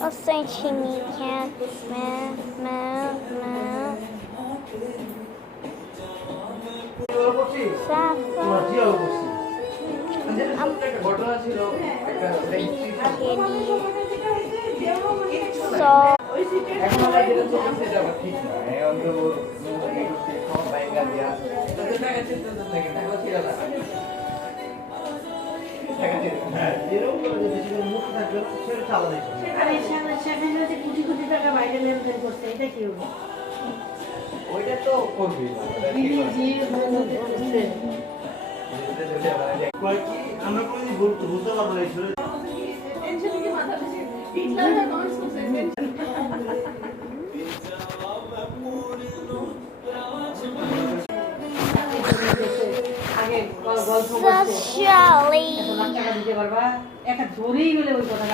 O sentimento, ওইটা তো করবি আমরা কোনোদিন বলতে পারবো না socially. একটা ধরেই গেলে ওই কথা